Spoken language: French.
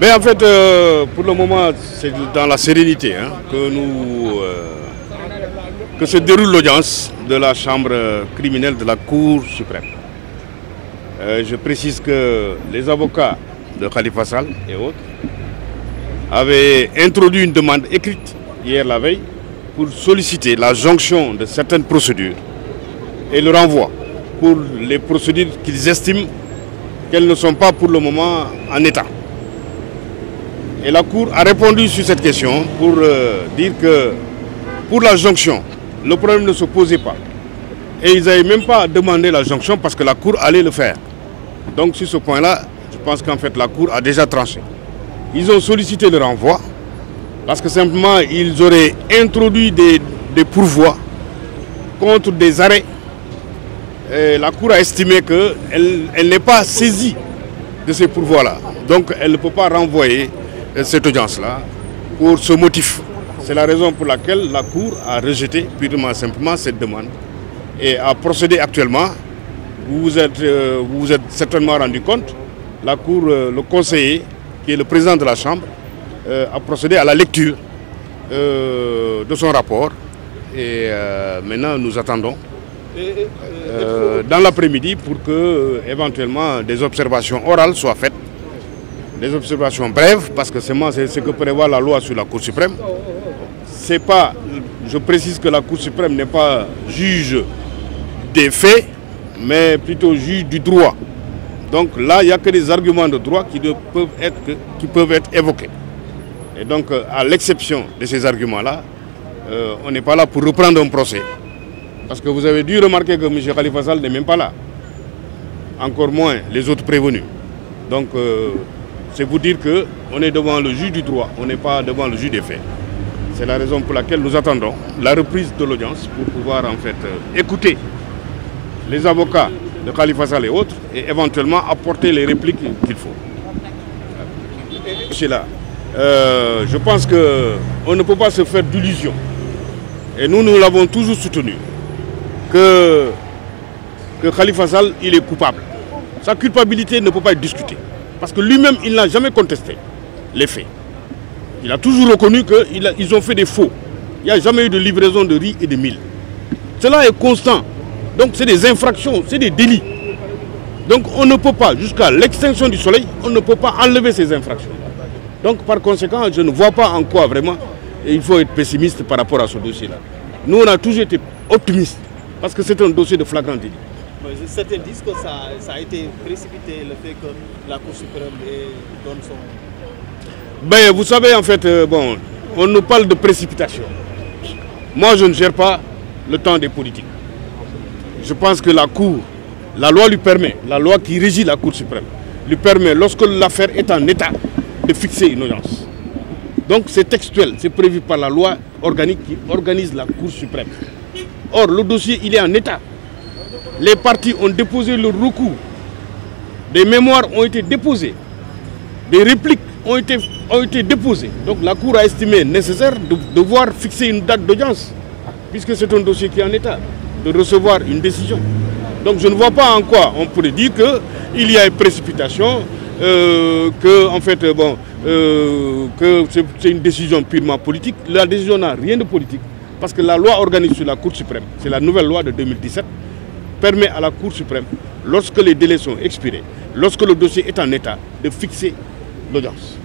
Mais en fait, pour le moment, c'est dans la sérénité que se déroule l'audience de la chambre criminelle de la Cour suprême. Je précise que les avocats de Khalifa Sall et autres avaient introduit une demande écrite hier la veille pour solliciter la jonction de certaines procédures et le renvoi pour les procédures qu'ils estiment qu'elles ne sont pas pour le moment en état. Et la Cour a répondu sur cette question pour dire que pour la jonction, le problème ne se posait pas. Et ils n'avaient même pas demandé la jonction parce que la Cour allait le faire. Donc sur ce point-là, je pense qu'en fait la Cour a déjà tranché. Ils ont sollicité le renvoi parce que simplement ils auraient introduit des pourvois contre des arrêts. Et la Cour a estimé qu'elle n'est pas saisie de ces pourvois-là. Donc elle ne peut pas renvoyer cette audience-là pour ce motif. C'est la raison pour laquelle la Cour a rejeté purement simplement cette demande et a procédé actuellement. Vous vous êtes certainement rendu compte, la Cour, le conseiller, qui est le président de la Chambre, a procédé à la lecture de son rapport. Et maintenant, nous attendons dans l'après-midi pour que, éventuellement, des observations orales soient faites. Des observations brèves, parce que c'est ce que prévoit la loi sur la Cour suprême. C'est pas, je précise que la Cour suprême n'est pas juge des faits, mais plutôt juge du droit. Donc là, il n'y a que des arguments de droit qui peuvent être évoqués. Et donc, à l'exception de ces arguments-là, on n'est pas là pour reprendre un procès. Parce que vous avez dû remarquer que M. Khalifa Sall n'est même pas là. Encore moins les autres prévenus. Donc, c'est vous dire qu'on est devant le juge du droit, on n'est pas devant le juge des faits. C'est la raison pour laquelle nous attendons la reprise de l'audience pour pouvoir en fait écouter les avocats de Khalifa Sall et autres et éventuellement apporter les répliques qu'il faut. C'est là. Je pense qu'on ne peut pas se faire d'illusions. Et nous l'avons toujours soutenu que Khalifa Sall, il est coupable. Sa culpabilité ne peut pas être discutée. Parce que lui-même, il n'a jamais contesté les faits. Il a toujours reconnu qu'ils ont fait des faux. Il n'y a jamais eu de livraison de riz et de mil. Cela est constant. Donc c'est des infractions, c'est des délits. Donc on ne peut pas, jusqu'à l'extinction du soleil, on ne peut pas enlever ces infractions. Donc par conséquent, je ne vois pas en quoi vraiment il faut être pessimiste par rapport à ce dossier-là. Nous, on a toujours été optimistes parce que c'est un dossier de flagrant délit. Certains disent que ça a été précipité, le fait que la Cour suprême donne son... Ben, vous savez, en fait, on nous parle de précipitation. Moi, je ne gère pas le temps des politiques. Je pense que la Cour, la loi lui permet, la loi qui régit la Cour suprême, lui permet, lorsque l'affaire est en état, de fixer une audience. Donc c'est textuel, c'est prévu par la loi organique qui organise la Cour suprême. Or, le dossier, il est en état. Les partis ont déposé le recours. Des mémoires ont été déposées. Des répliques ont été déposées. Donc la Cour a estimé nécessaire de devoir fixer une date d'audience, puisque c'est un dossier qui est en état, de recevoir une décision. Donc je ne vois pas en quoi on pourrait dire qu'il y a une précipitation, que c'est une décision purement politique. La décision n'a rien de politique, parce que la loi organique sur la Cour suprême, c'est la nouvelle loi de 2017, permet à la Cour suprême, lorsque les délais sont expirés, lorsque le dossier est en état, de fixer l'audience.